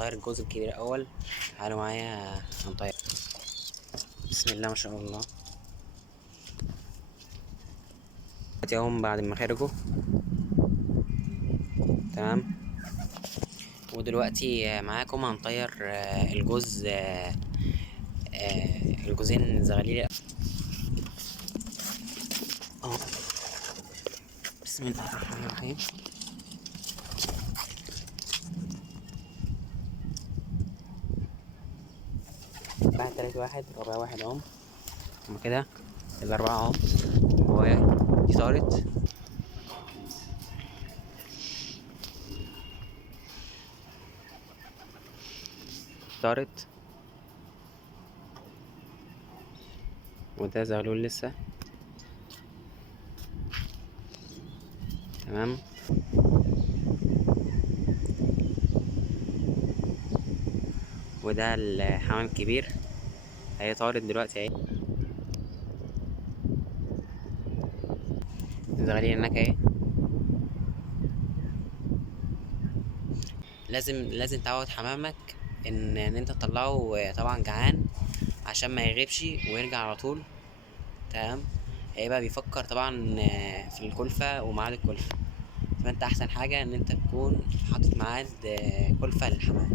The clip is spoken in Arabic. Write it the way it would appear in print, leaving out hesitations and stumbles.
هنطير الجزء الكبير الاول. تعالوا معايا هنطير. بسم الله ما شاء الله. دلوقتي اهم بعد ما خرجوا. تمام. ودلوقتي معاكم هنطير الجزئين زغاليل اهو. بسم الله الرحمن الرحيم. بعد تالت واحد رابع واحد اهم. هما كده الأربعة اهم. ودي طارت. طارت. وده زغلول لسه. تمام. وده الحمام الكبير. هي طارت دلوقتي اهي. الزغاليل هناك اهي. لازم تعود حمامك ان انت تطلعه طبعا جعان عشان ما يغيبش ويرجع على طول. تمام. هيبقى بيفكر طبعا في الكلفة وميعاد الكلفة. فانت احسن حاجة ان انت تكون حاطط ميعاد كلفة للحمام.